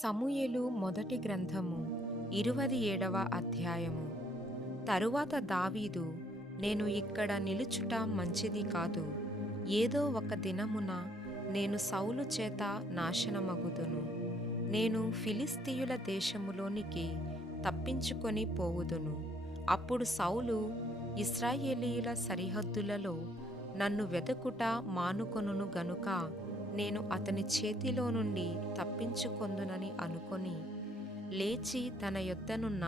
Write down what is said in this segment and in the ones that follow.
సమూయేలు మొదటి గ్రంథము 27వ అధ్యాయము. తరువాత దావీదు, నేను ఇక్కడ నిలుచుట మంచిది కాదు, ఏదో ఒక దినమున నేను సౌలు చేత నాశనమగుదును. నేను ఫిలిష్తీయుల దేశములోనికి తప్పించుకొని పోవుదును. అప్పుడు సౌలు ఇశ్రాయేలీయుల సరిహద్దులలో నన్ను వెదకుట మానుకొనును గనుక నేను అతని చేతిలో నుండి తప్పించుకొందునని అనుకొని లేచి తన యొద్దనున్న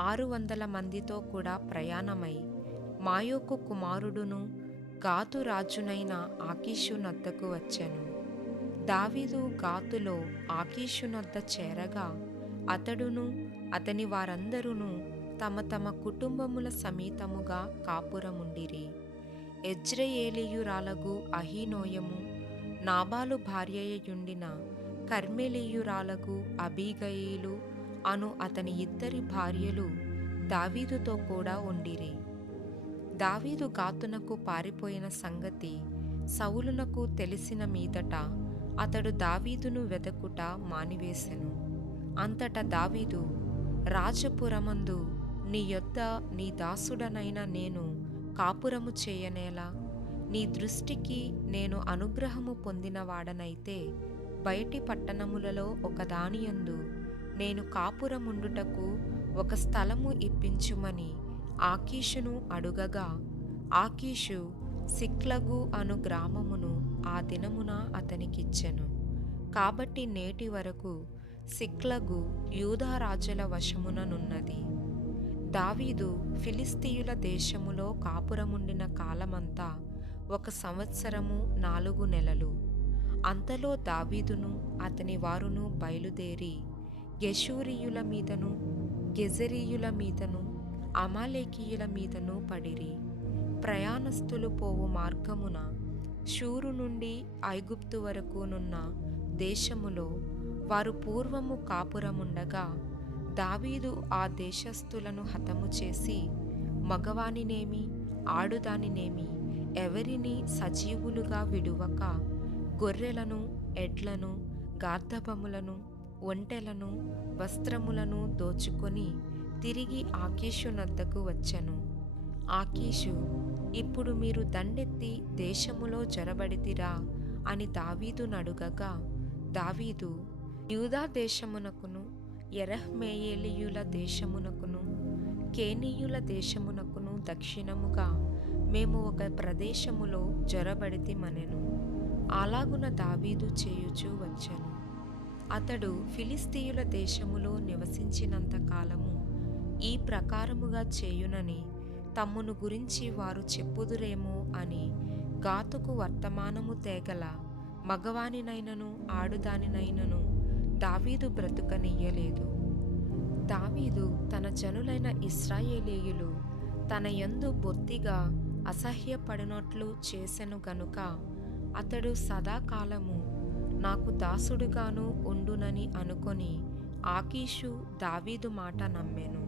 600 మందితో కూడా ప్రయాణమై మాయోకు కుమారుడును గాతు రాజునైన ఆకీషు నద్దకు వచ్చెను. దావీదు గాతులో ఆకీషు నద్ద చేరగా అతడును అతని వారందరూను తమ తమ కుటుంబముల సమేతముగా కాపురముండిరి. యెజ్రెయేలీయురాలగు అహీనోయము, నాబాలు భార్యయుండిన కర్మెలీయురాలగు అబీగయీలు అను అతని ఇద్దరి భార్యలు దావీదుతో కూడా ఉండిరి. దావీదు గాతునకు పారిపోయిన సంగతి సౌలునకు తెలిసిన మీదట అతడు దావీదును వెదకుట మానివేసెను. అంతటా దావీదు, రాజపురమందు నీ యొద్ద నీ దాసుడనైన నేను కాపురము చేయనేలా? నీ దృష్టికి నేను అనుగ్రహము పొందినవాడనైతే బయటి పట్టణములలో ఒకదానియందు నేను కాపురముండుటకు ఒక స్థలము ఇప్పించుమని ఆకీషును అడుగగా, ఆకీషు సిక్లగు అను గ్రామమును ఆ దినమున అతనికిచ్చెను. కాబట్టి నేటి వరకు సిక్లగు యూదా రాజుల వశముననున్నది. దావీదు ఫిలిష్తీయుల దేశములో కాపురముండిన కాలమంతా 1 సంవత్సరము 4 నెలలు. అంతలో దావీదును అతని వారును బయలుదేరి గెషూరీయుల మీదను గెజెరీయుల మీదను అమాలేకీయుల మీదను పడిరి. ప్రయాణస్థులు పోవు మార్గమున షూరు నుండి ఐగుప్తు వరకునున్న దేశములో వారు పూర్వము కాపురముండగా దావీదు ఆ దేశస్థులను హతము చేసి మగవానినేమి ఆడుదానినేమి ఎవరిని సజీవులుగా విడువక గొర్రెలను, ఎడ్లను, గార్ధబములను, ఒంటెలను, వస్త్రములను దోచుకొని తిరిగి ఆకీషు నద్దకు వచ్చెను. ఆకీషు, ఇప్పుడు మీరు దండెత్తి దేశములో జొరబడితిరా అని దావీదునడుగగా, దావీదు, యూదా దేశమునకును యెరహ్మెయేలీయుల దేశమునకును కేనీయుల దేశమునకును దక్షిణముగా మేము ఒక ప్రదేశములో జొరబడితిమనెను. అలాగున దావీదు చేయుచూ వచ్చెను. అతడు ఫిలిష్తీయుల దేశములో నివసించినంత కాలము ఈ ప్రకారముగా చేయునని తమ్మును గురించి వారు చెప్పుదురేమో అని గాతుకు వర్తమానము తేగల మగవానినైనను ఆడుదానినైనను దావీదు బ్రతుకనియ్యలేదు. దావీదు తన జనులైన ఇశ్రాయేలీయులు తన యందు బొత్తిగా అసహ్యపడినట్లు చేసెను గనుక అతడు సదాకాలము నాకు దాసుడుగాను ఉండునని అనుకొని ఆకీషు దావీదు మాట నమ్మెను.